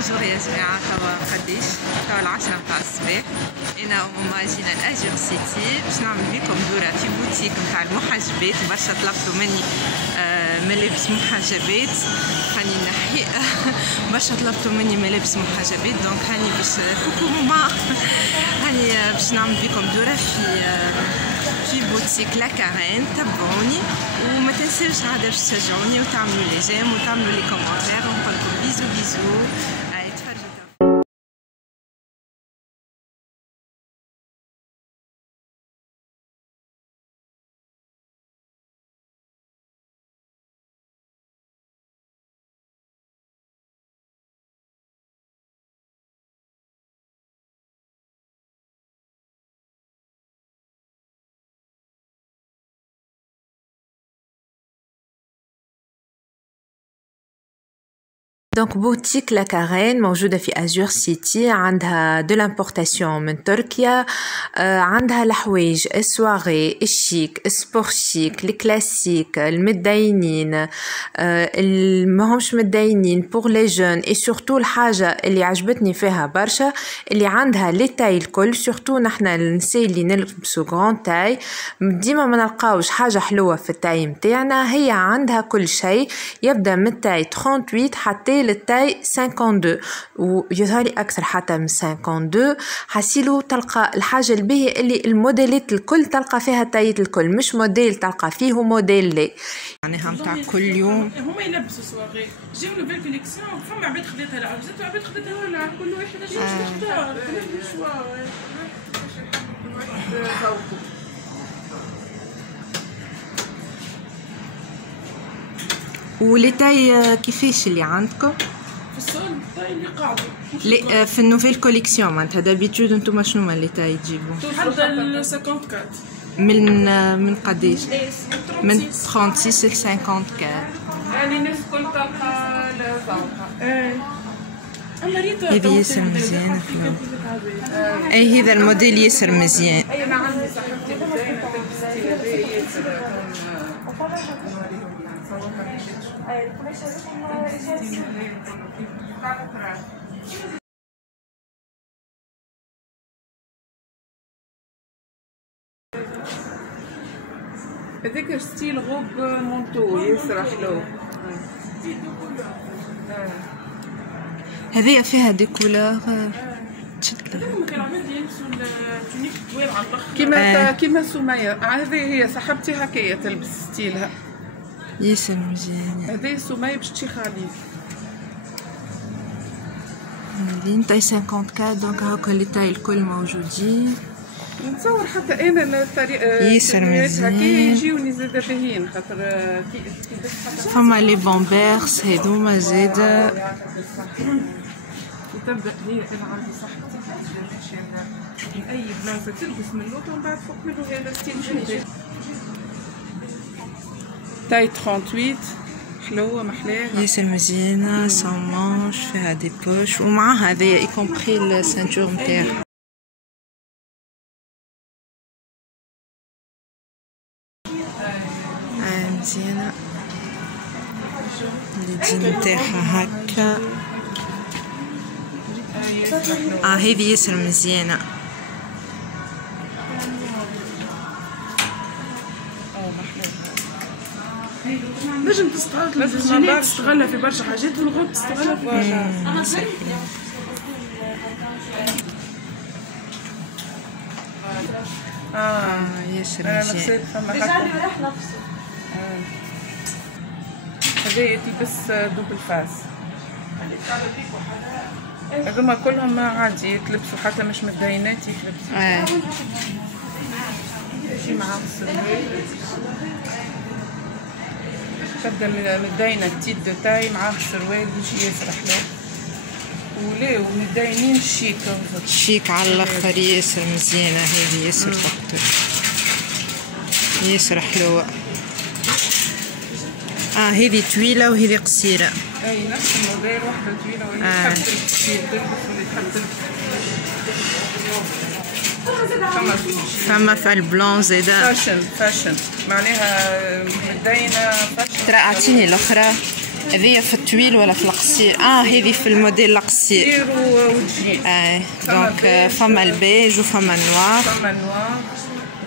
بونجور يا جماعة. توا قديش؟ توا 10 متاع الصباح. أنا وماما جينا لأجور سيتي باش نعمل بيكم دورة في بوتيك متاع المحجبات. برشا طلبتوا مني ملابس محجبات، هاني نحي برشا طلبتوا مني ملابس محجبات، دونك هاني باش كوكو ماما هاني باش نعمل بيكم دورة في بوتيك لا كارين. تبعوني وما تنسوش عادة باش تشجعوني وتعملوا لي جيم وتعملوا لي كومنتير، ونقول لكم بيزو بيزو. تفرجوا. دونك بوتيك لا كارين موجودة في أزور سيتي، عندها دو لامبورتاسيون من تركيا، عندها الحوايج السواغي الشيك السبور شيك الكلاسيك المدينين الماهمش مدينين بور لي جون. اي سورتو الحاجة اللي عجبتني فيها برشا اللي عندها لي تاي الكل، سورتو نحنا النساء اللي نلبسو غران تاي ديما ما نلقاوش حاجة حلوة في التاي متاعنا. هي عندها كل شيء، يبدأ من التاي 38 حتى للتاي 52 ويظهري أكثر حتى من 52. حسيلو تلقى الحاجة الباهية اللي الموديلات الكل تلقى فيها تايت الكل، مش موديل تلقى فيه وموديل لا، يعني هم تاع كل يوم. هما يلبسوا سواغي جيو نوفيل كوليكسيون، فما عباد خديتها العبزات وعباد خديتها العب، كل واحد اش يختار ولي تاي كيفاش اللي عندكم؟ في الصول التاي اللي قاعدة لي في النوفيل كوليكسيون معناتها دابيتود انتوما شنو هما لي تاي تجيبوا؟ حتى ال 54 من قديش؟ من 36 ل 54. يعني الناس كل تلقى لفوقها. اما ريتا هذه ياسر مزيانة اي هذا الموديل ياسر مزيان. اي انا عندي صاحبتي مزيانة تلبس هذا ياسر هذاك ستيل غوب مونتو ياسر حلو. هذه فيها دي كولور تشد كيما سمية. هذه هي صاحبتي هكايا تلبس ستيلها ياسر مزيان. هذه سمية باش تشيخ عليك. هذه تاي 54 دونك هاكا لي تاي الكل موجودين. نتصور حتى انا الطريقه ياسر مزيان هكايا يجيوني زاده باهيين خاطر فما لي بومبيرس هذوما زاده. وتبدا هي انا عندي صاحبتي من اي بلاصه تلبس من لوطه ومن بعد فوق منه هذا ستيل جديد. تاي 38 حلوه محلاها ياسر مزيانه سان مانش فيها دي بوش ومعها هذايا اي كومبري السانتور نتاعها. مزيانه اليدين نتاعها هكا. هذه ياسر مزيانه. نجم تستغل الجينات، تستغلها في برشا حاجات والغوب تستغلها في برشا. ياسر مزيان. هذايا تلبس دوبل فاس. هذوما كلهم عادي يتلبسوا حتى مش متدينات يتلبسوا. يجي معاهم السروال. تبدا متدينة تيد دو تاي معاه السروال يجي ياسر حلو. ولا ومتدينين شيك شيك على الاخر ياسر مزيانة. هذه ياسر فقط ياسر حلوة. هذه طويلة وهذه قصيرة. اي نفس الموديل، واحدة طويلة واللي تحب تلبس واللي تحب تلبس. فما في البلون زادا فاشن معناها مدينة فاشن. ترى اعطيني الاخرى، هذيا في الطويل ولا في القصير؟ القصير. هذه في الموديل القصير. وجين. دونك فما البيج وفما النوار. فما نوار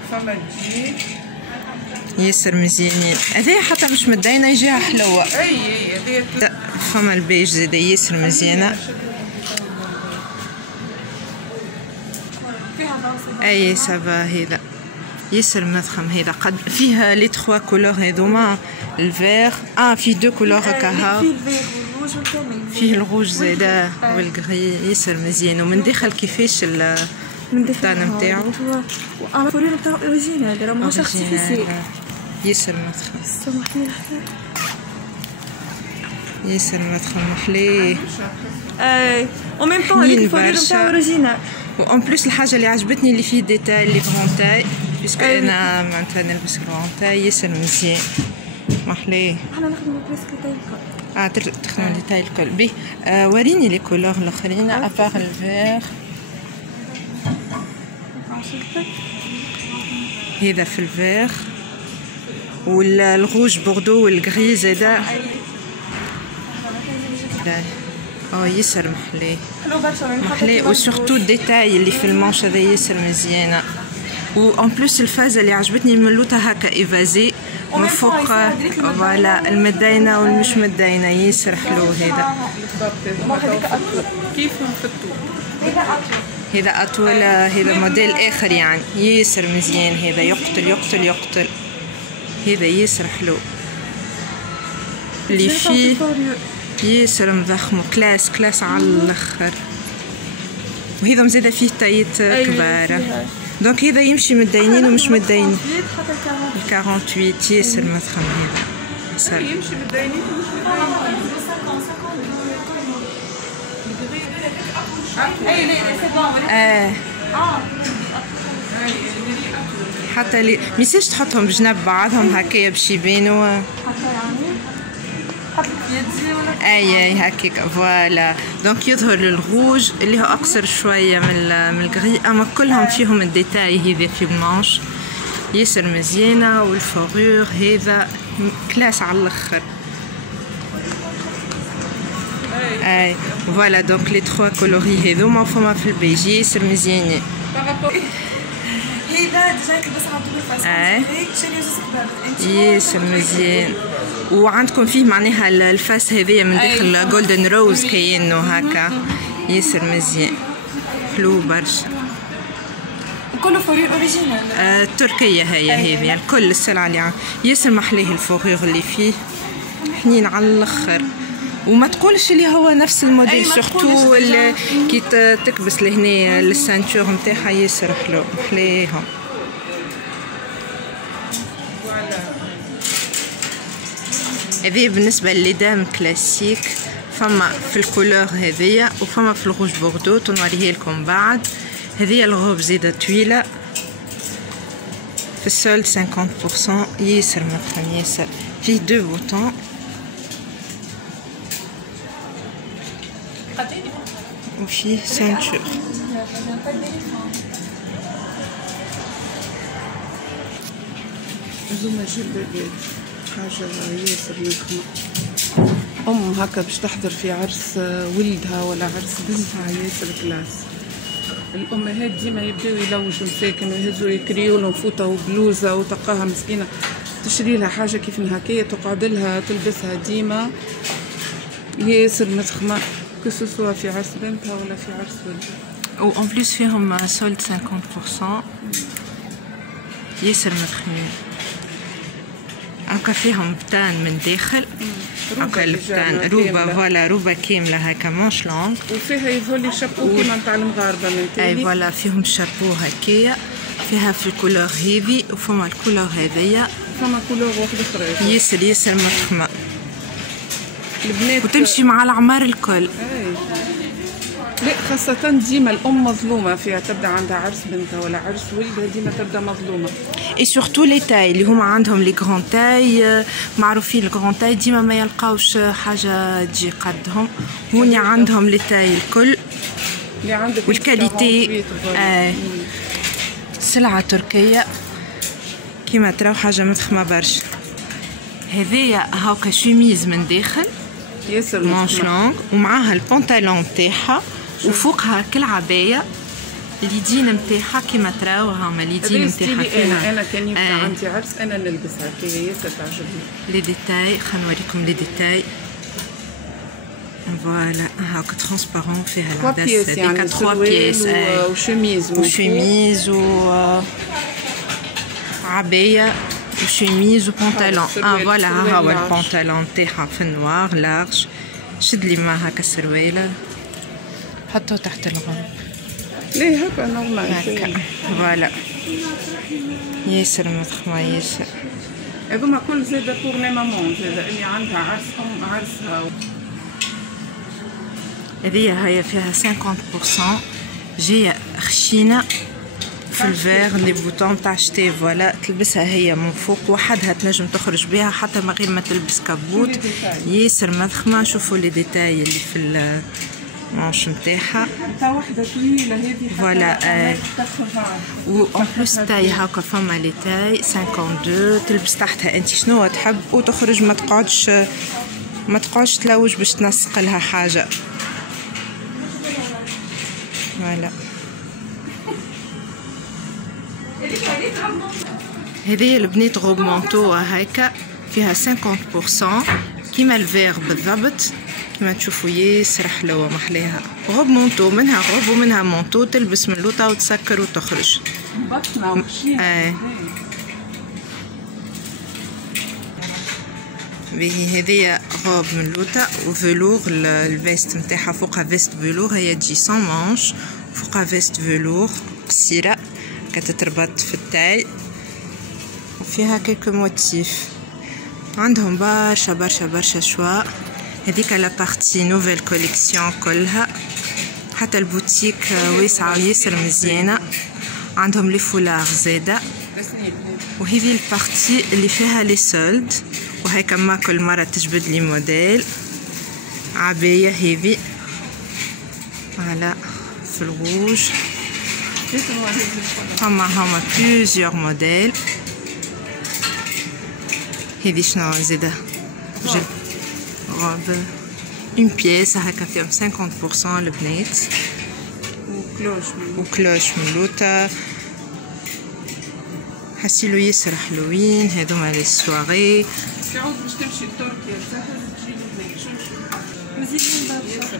وفما الجين. ياسر مزيانين. هذه حتى مش مدينه يجيها حلوه. اي هذه. فما البيج زاده ياسر مزيانه. اي سافا هذا ياسر مضخم. هذا قد فيها لي 3 كولور هذوما الفيغ. فيه 2 كولور هكاها. فيه الروج زاده والغري ياسر مزيان. ومن داخل كيفاش الطان نتاعو. الفورير نتاعو اوريجينال راه ماهوش ارتيفيسيال. ياسر مضخم. ياسر مضخم محليه. او ميم طون الفورير نتاعو اوريجينال. وان بليس الحاجه اللي عجبتني اللي فيه ديتاي اللي غون تاي بيسكو انا معناتها نلبس غون تاي ياسر مزيان محليه. احنا نخدمو بريسك تاي الكل. تخدمو ديتاي الكل. بيه وريني لي كولور الاخرين ابار الفيغ. هذا في الفيغ والروج بوردو والغري زاده. ياسر محلي. محلي وسورتو الديتاي اللي في المانش هذا ياسر مزيانه. وان بلوس الفازه اللي عجبتني ملوطه هكا ايفازي من فوق. فوالا المدينه والمش مدينه ياسر حلو هذا. كيف نفتو. هذا اطول. هذا موديل اخر يعني ياسر مزيان. هذا يقتل يقتل يقتل. هذا ياسر حلو اللي فيه ياسر مضخم كلاس على الاخر. وهذا مزيده فيه تايت كبار. دونك هذا يمشي مدينين ومش مدينين. 48 ياسر مضخم هذا. يمشي مدينين ومش مدينين. حتى لي ميساش تحطهم بجنب بعضهم هكايا باش يبانوا. اي هكاك فوالا. دونك يظهر الروج اللي هو اقصر شويه من الغري. اما كلهم فيهم الديتاي هذا في المانش ياسر مزيانه. والفورور هذا كلاس على الاخر. اي فوالا. دونك لي 3 كولوري هذوما فما في البيج ياسر مزيانين. هذا ديجا كلبس على طول ياسر مزيان. وعندكم فيه معناها الفاس هذيا من داخل جولدن روز كاينو هكا ياسر مزيان حلو برشا. كله فورير اوريجينال. تركيا هذه الكل السلعه اللي ياسر محليه الفورير اللي فيه حنين على الاخر. وما تقولش اللي هو نفس الموديل سورتو كي تكبس لهنا السانتور نتاعها ياسر حلو محليهم. هذه بالنسبه للدام كلاسيك. فما في الكولور هذيا وفما في الروج بوردو تنوريه لكم بعد. هذه الغوب زيده طويله في السول 50% ياسر مفهوم ياسر. فيه 2 بوطون. وفيه سانتور. زوما جيب حاجة ياسر نخمة. هكا باش تحضر في عرس ولدها ولا عرس بنتها ياسر كلاس. الأمهات ديما يبداو يلوجوا مساكن ويهزوا يكريوا لهم فوطة وبلوزة وتلقاها مسكينة تشري لها حاجة كيف هكايا تقعد لها تلبسها ديما ياسر متخمة كسوسوا في عرس بنتها ولا في عرس ولدها. وان بليس فيهم سولد 50% ياسر متخمين. هكا فيهم بتان من داخل. هكا البتان روبة فوالا روبة كاملة هكا مانش لونغ. وفيها يظهرلي شابو كيما نتاع المغاربة من تالي. اي فوالا فيهم شابو هكايا. فيها في الكولور هذي وفما الكولور هذيا. فما كولور واحد اخرى ياسر مفخمة البنات وتمشي مع العمار الكل. لا خاصة ديما الأم مظلومة فيها تبدا عندها عرس بنتها ولا عرس ولدها ديما تبدا مظلومة. اي سورتو لي تاي اللي هما عندهم لي غران تاي معروفين الغران تاي ديما ما يلقاوش حاجة تجي قدهم. هوني عندهم لي تاي الكل والكاليتي. سلعة تركية كيما تراو حاجة متخمة برشا. هذيا هاكا شوميز من داخل ياسر مانش لونغ، ومعاها البنطلون تاعها وفوقها كل عباية. اليدين نتاعها كيما تراو هاهما اليدين نتاعها فيها. انا كان يبقى عندي عرس انا نلبسها هكايا ياسر تعجبني. لي ديتاي خلينا نوريكم لي ديتاي. فوالا هاكا ترونسبارون فيها العدس هذيك يعني 3 بياس وشميز وعباية وشميز وبنطلون. فوالا ها هو البنطلون تاعها في النوار لارج. شد لي ما هكا السرويلة حطوه تحت الغرب. ليه هكا نورمال هكا فوالا ياسر مضخمة ياسر. هذوما كل زاده بور لي مامون زاده اللي عندها عرسهم عرسها. هذيا هي فيها 50% جاية خشينة في الفير لي بوطون تاع شتي. فوالا تلبسها هي من فوق وحدها تنجم تخرج بها حتى من غير ما تلبس كابوت. ياسر مضخمة. شوفوا لي ديتاي اللي في المانش نتاعها. تا وحده طويله هذه فوالا و اون بلوس تاي هاكا فما لي تاي 52 تلبس تحتها انت شنو تحب وتخرج ما تقعدش تلوج باش تنسق لها حاجه. فوالا هذه البنيت غوب مونطو هكا فيها 50% كيما الفيغ بالضبط كيما تشوفوا ياسر حلوه محلاها. غوب مونطو منها غوب ومنها مونطو تلبس من لوطه وتسكر وتخرج. باهي هذيا غوب من لوطه وفلوغ. الفيست نتاعها فوقها فيست فلوغ هي تجي سون مانش فوقها فيست فلوغ قصيره كتتربط في التاي وفيها كيكو موتيف. عندهم برشا برشا برشا شوا. هذيك لا بارتي نوفيل كوليكسيون كلها حتى البوتيك واسعه وياسر مزيانه. عندهم لي فولار زاده. وهذه البارتي اللي فيها لي سولد وهي كما كل مره تجبد لي موديل عبايه هذه على في الغوج. هما بليزيور موديل. هذه شنو زاده جل غاب اون بياس هكا فيهم 50% البنات وكلوش من لوطه. حسيلو ياسر حلوين. هذوما لي سواري. تعود باش تمشي لتركيا تسهل تجي لهناك شوف مزيانين برشا.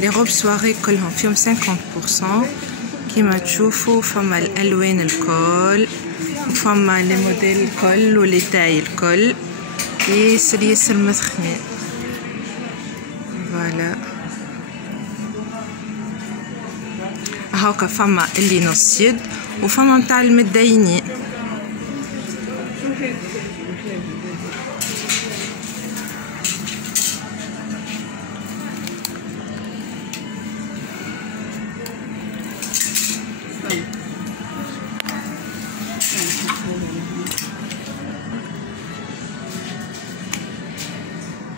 لي روب سواري كلهم فيهم 50% كيما تشوفوا. فما الالوان الكل وفما لي موديل الكل ولي تاي الكل ياسر ياسر مضخمين. فوالا هاكا فما اللي نص يد وفما متاع المدينين.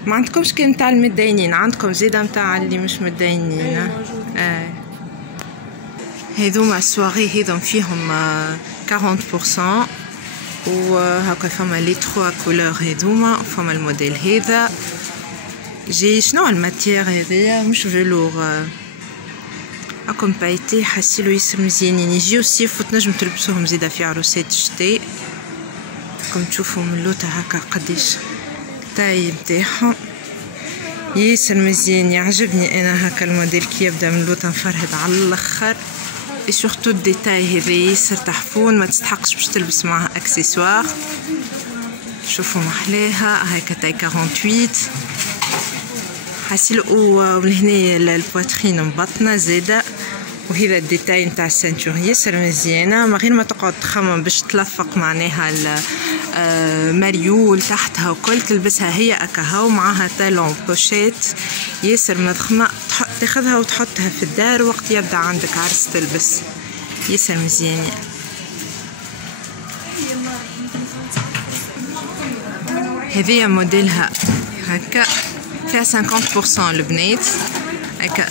ما عندكمش كان متاع المدينين عندكم زيادة متاع اللي مش مدينين. هذوما السواغي هذوم فيهم 40% وهكا فما لي 3 كولور هذوما. فما الموديل هذا جي شنو الماتير هذيا مش فيلور راكم بايتي حسيلو ياسر مزيانين. يجيو الصيف وتنجم تلبسوهم زيادة في عروسات الشتاء. راكم تشوفوا من لوطه هكا قديش التاي نتاعهم ياسر مزيان. يعجبني انا هكا الموديل كي يبدا من لوطه مفرهد على الاخر. سورتو الديتاي هذا ياسر تحفون ما تستحقش باش تلبس معها اكسسوار. شوفوا محلاها هاكا تاي 48 حاسيل ولهنا البواترين مبطنه زاده. وهذا الديتاي نتاع السنتور ياسر مزيانه ما غير ما تقعد تخمم باش تلفق معناها ماريول تحتها وكل تلبسها هي اكاها ومعاها تالون بوشيت ياسر مضخمه تاخذها وتحطها في الدار وقت يبدا عندك عرس تلبس ياسر مزيانه. هذه موديلها هكا فيها 50% البنات هكا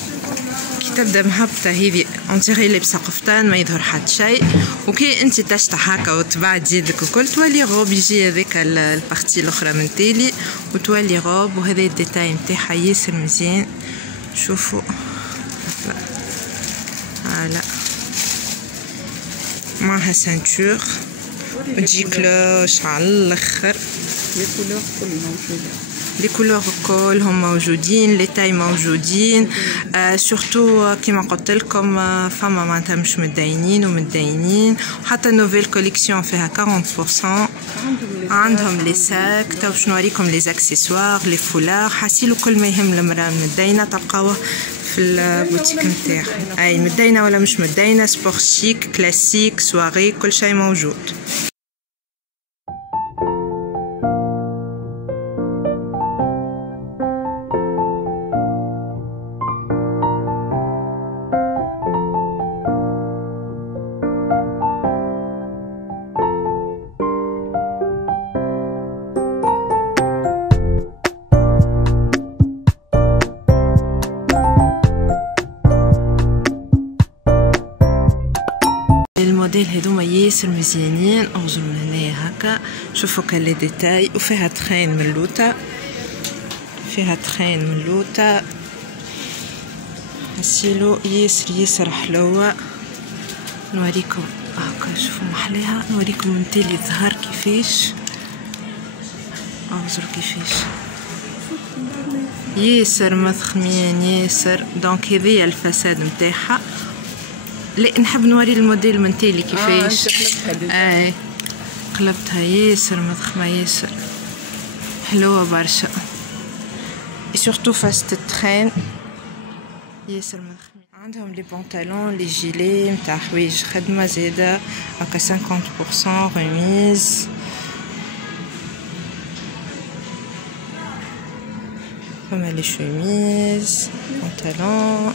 كي تبدا مهبطه هذه اونتيغي لابسه قفطان ما يظهر حتى شيء وكي انت تشطح هكا وتبعد يدك وكل تولي غوب يجي هذاك البارتي الاخرى من تالي وتولي غوب وهذا الديتاي نتاعها ياسر مزيان شوفوا فوالا معها سانتور وتجي كلوش على الاخر لي كولور كلهم موجودين لي تاي موجودين سورتو كيما قلت لكم فما معناتها مش متدينين ومتدينين حتى نوفيل كوليكسيون فيها 40% عندهم لي ساك تو باش نوريكم لي زاكسيسوار لي فولار حاسيلو كل ما يهم المراه متدينه تلقاوه في البوتيك نتاعها اي متدينه ولا مش متدينه سبور شيك كلاسيك سواري كل شيء موجود. الموديل هذوما ياسر مزيانين انظروا من هنايا هكا شوفوا كالي ديتاي وفيها تخين من اللوطه فيها تخين من اللوطه حسيلو ياسر حلوه نوريكم هكا شوفوا محلاها نوريكم من تالي الظهر كيفاش انظروا كيفاش ياسر مضخمين ياسر دونك هذيا الفساد نتاعها لا نحب نوري الموديل من تالي كيفاش قلبتها ياسر مضخمه ياسر حلوه برشا سورتو فاست التخين ياسر مضخمين عندهم لي بنطلون لي جيلي نتاع حوايج خدمه زاده هكا 50% ريميز فما لي شوميز بنطلون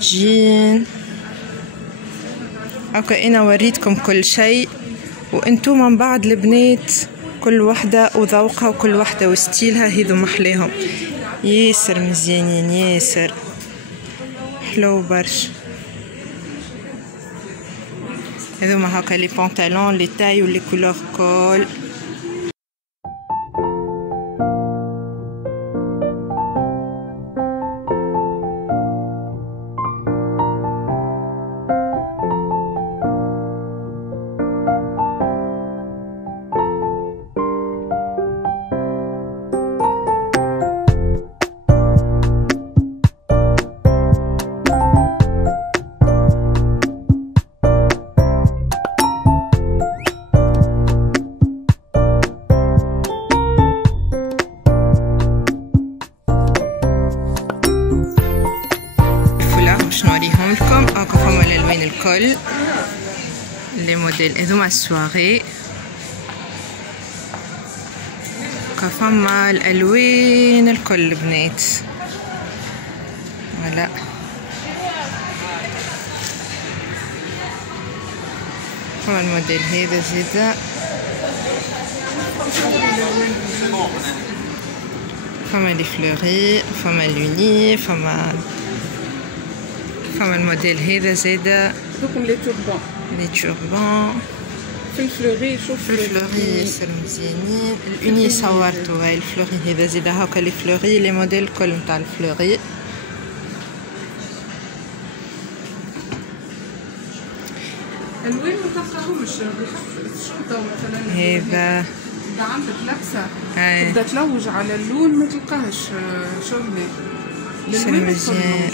جين هكا انا وريتكم كل شيء وانتم من بعد البنات كل وحده وذوقها وكل وحده وستيلها هذو محليهم ياسر مزيانين ياسر حلو برشا هذوما هكا لي بنطلون لي تاي ولي كولور كول نوريهم لكم هاكا فما الالوان الكل لي موديل هذوما السواري فما الالوان الكل بنات فوالا فما الموديل هذا زيدا فما لي فلوري فما لوني فما الموديل هذا زاده دوكم لي توربان في الفلوري شوف في الفلوري ياسر مزيانين الأوني صورتو هاي الفلوري هذا زاده هاكا لي فلوري لي موديل كل نتاع الفلوري الوين ما تلقاهمش الشنطه مثلا هذا اذا عندك لبسه تبدا تلوج على اللون ما تلقاهش شغله مزيان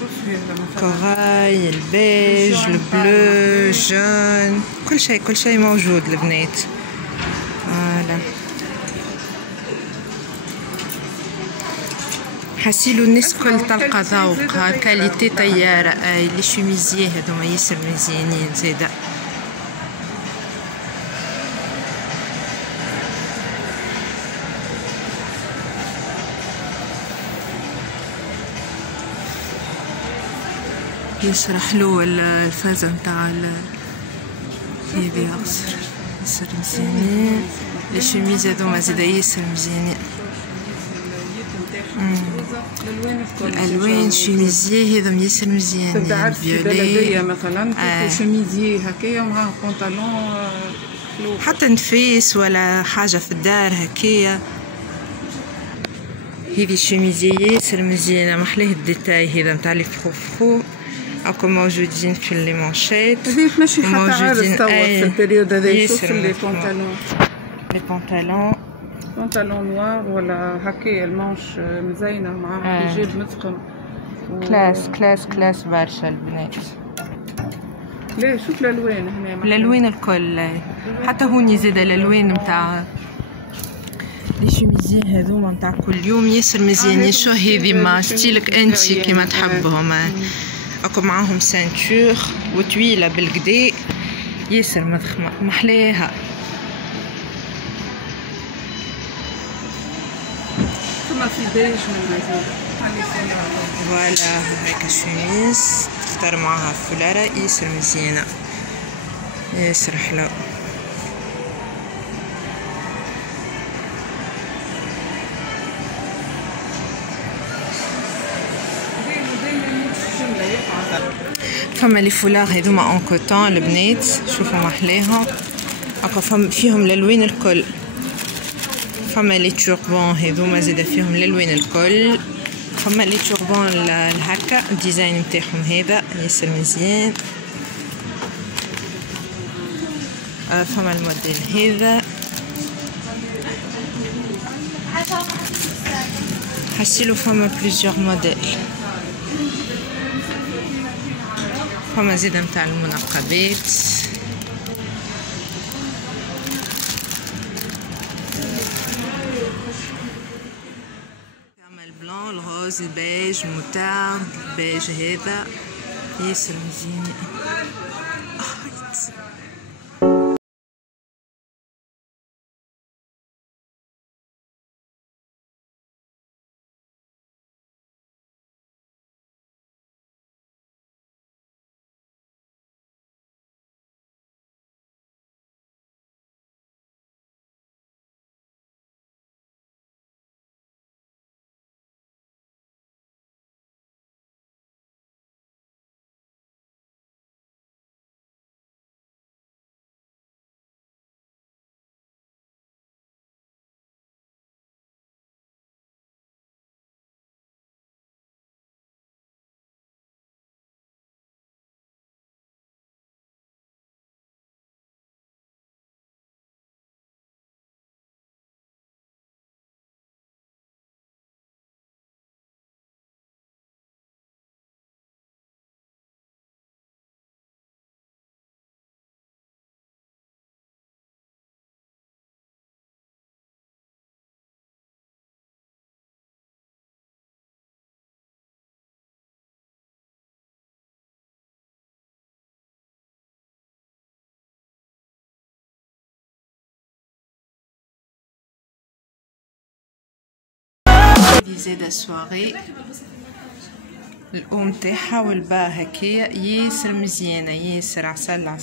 شوف هذا كوراي البيج البلو جون كل شيء موجود البنات فوالا حسيلو الناس كل تلقى ذوق كاليتي طياره اي لي شوميزيه هذوما ياسر مزيانين زاده ياسر حلو الفازة نتاع هذي عصر ياسر مزيانين. لي شوميز هذوما زادا ياسر مزيانين. الالوان شوميزيه هذوم ياسر مزيانين. تبدا عرسي بلديه مثلا شوميزيه هكايا ومعاه بنطلون حتى نفيس ولا حاجه في الدار هكايا. هذه شوميزيه ياسر مزيانه محلاه الديتاي هذا نتاع لي فخو راكم موجودين في لي مانشيت. هذه تمشي حتى عرس توا في البريود هذا. شوف لي بنطلون نوار ولا هكايا المانش مزينه مع حجاب مثقم كلاس برشا البنات. لا شوف الالوان هنا الالوان الكل حتى هوني زاده الالوان نتاع لي شوميزي هذوما نتاع كل يوم ياسر مزيانين. شو هذي ما ستيلك انتي كيما تحبهم. اكو معاهم سانتور وطويله بالكدا ياسر مضخمه محلاها. ثم في بيج من هذول فوالا هيك شوميز تختار معاها فولارة ياسر مزيانه ياسر حلو. فما لي فولار هذوما اون كوتون البنات شوفوا محلاهم. هاكا فيهم الالوان الكل. فما لي توربون هذوما زادا فيهم الالوان الكل. فما لي توربون الهكا الديزاين نتاعهم هذا ياسر مزيان. فما الموديل هذا حسيلو. فما بليزيور موديل. فما زيادة متاع المنقبات. فما البلون الغوز البيج موتارد البيج هذا ياسر مزيان. هذه زاده سواغي الأم تاعها والبا هكايا ياسر مزيانه ياسر عسل.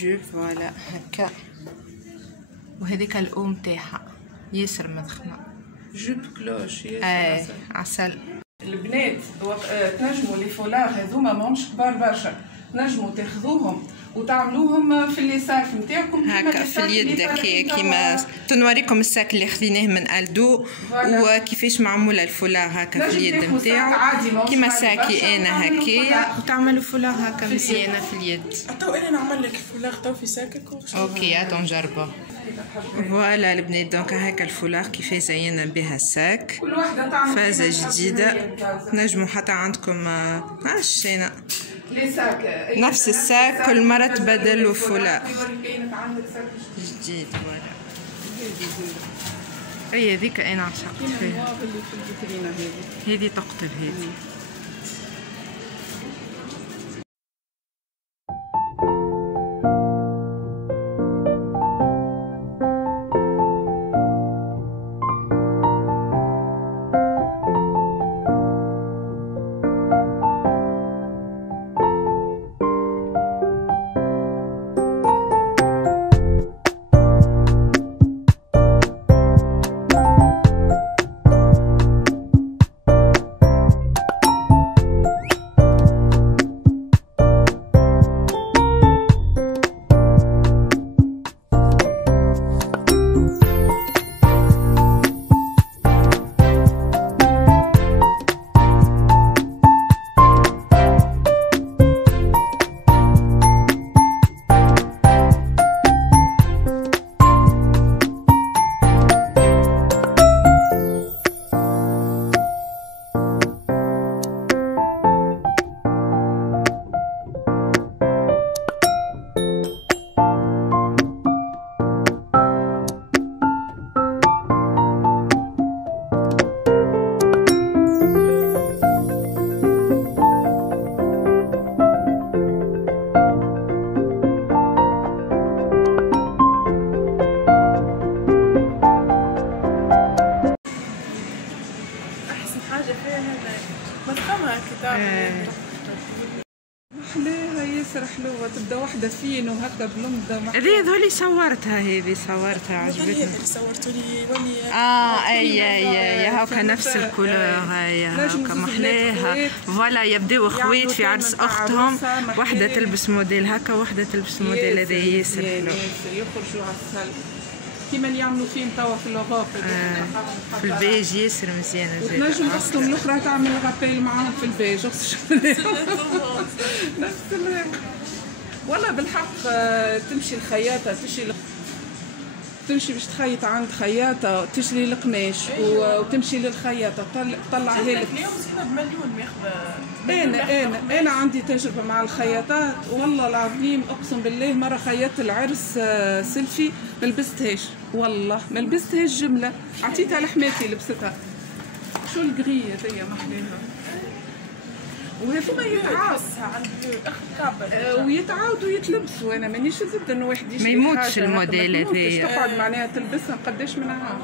جوب فوالا هكا. وهذيك الأم تاعها ياسر مضخمه جوب كلوش ياسر عسل. البنات تنجموا لي فولار هذوما ماهمش كبار برشا. تنجموا تاخذوهم وتعملوهم في لي ساك نتاعكم هكا في اليد كيما تنوريكم الساك اللي خذيناه من الدو وكيفاش معموله الفولار هكا في اليد نتاعو كيما ساكي انا هكايا وتعملوا فولار هكا مزيانه في اليد. تو انا نعمل لك فولار تو في ساكك. اوكي اتو نجربه. فوالا البنات دونك هكا الفولار كيفاش زينا بها الساك. فازه جديده نجموا حتى عندكم عشينا نفس الساك كل مرة تبدلوا فولار جديد. فوالا هي هذيك انا عشقت فيها. هذه تقطب هذه. فما كتاب محلاها ياسر حلوة. تبدا وحدة فين وهكا بلمضة. هذولي صورتها، عجبتني. هي اللي صورتولي ولي. اي هاكا نفس الكولور. هاي هاكا محلاها. فوالا يبداو خوات في عرس اختهم، وحدة تلبس موديل هكا وحدة تلبس موديل. هذا ياسر حلو. يخرجوا على السل كيما اللي يعملوا فيهم توا في الأوروب. في البيج ياسر مزيانة. وتنجم اختهم الاخرى تعمل غابيل معاهم في البيج. نفس والله بالحق. تمشي الخياطة تمشي باش تخيط عند خياطة، تشري القماش وتمشي للخياطة تطلعها لك. أنا عندي تجربة مع الخياطات والله العظيم. أقسم بالله مرة خيطت العرس سيلفي ما لبستهاش، والله ما لبستهاش جملة. عطيتها لحماتي لبستها. شو القغية هذيا محلاها. وهذوما ويتعاودوا يتلبسوا. انا مانيش ضد انه واحد يشري ما يموتش الموديل هذايا. تقعد معناها تلبسها قداش من عام.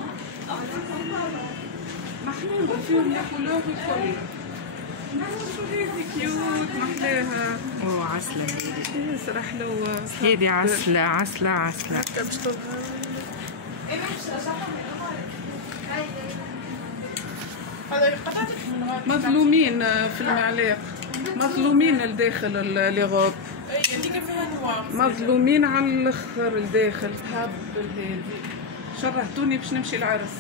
محلوين فيهم يا كولور الكل. شو هذي كيوت محلاها. عسلة هذه ياسر حلوة. هذه عسلة. مظلومين في المعلاق، مظلومين الداخل الغوب. مظلومين على الاخر الداخل. هبل هذي شرهتوني باش نمشي العرس.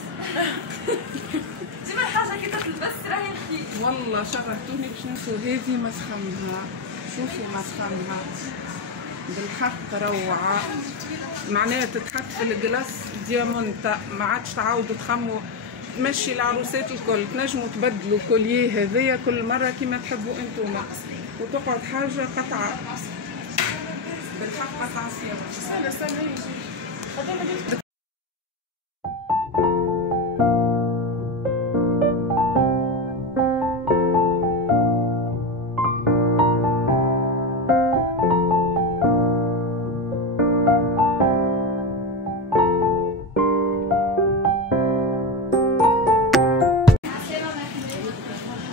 ديما الحاجه كي تلبس راهي نحكي. والله شرهتوني باش نمشي. هذه مسخنها. شوفي مسخنها بالحق روعه. معناها تتحط في الجلاس ديامونتا. ما عادش تعاودوا تخموا. تمشي العروسات الكل تنجموا تبدلوا كوليه هذايا كل مره كيما تحبوا انتوما، وتقعد حاجه قطعه بالحق قطعه صياغه.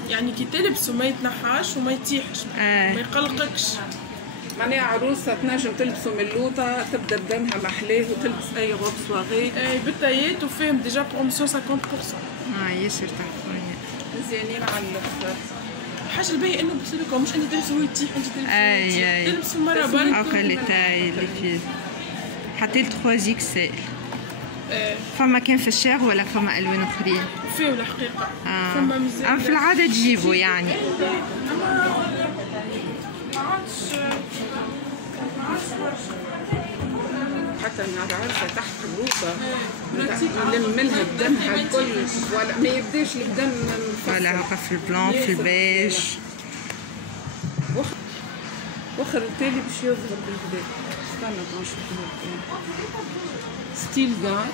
يعني كي تلبس وما يتنحاش وما يطيحش. ما يقلقكش. معناها عروسه تنجم تلبسوا من اللوطه تبدا بدنها محلاه وتلبس اي غوب سواغي. اي بالتايات وفيهم ديجا بروموسيون 50%. ياسر تحفوني مزيانين على الاخر. الحاجه الباهيه انه بسلكوا مش اني تلبسوا هو يطيح انت تلبسوا. تلبسوا مره برك. هاكا لي تاي اللي فيه حتى ل 3 اكسل. فما كان في الشاغ ولا فما الوان اخرين؟ فيه الحقيقه. فما مزيان. في العاده تجيبوا يعني. حتى نهار عرسه تحت الروبه نلم لها بدنها الكل ولا ما يبداش البدن ولا هكا في البلون في البيج. وخر التالي باش يظهر بالكدا. استنى نشوف ستيل كاع.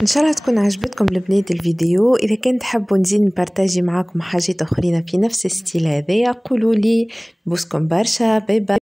ان شاء الله تكون عجبتكم البنات الفيديو. اذا كنت تحبوا نزيد نبارتاجي معاكم حاجات اخرين في نفس الستيل هذايا قولوا لي. بوسكم برشا. باي باي.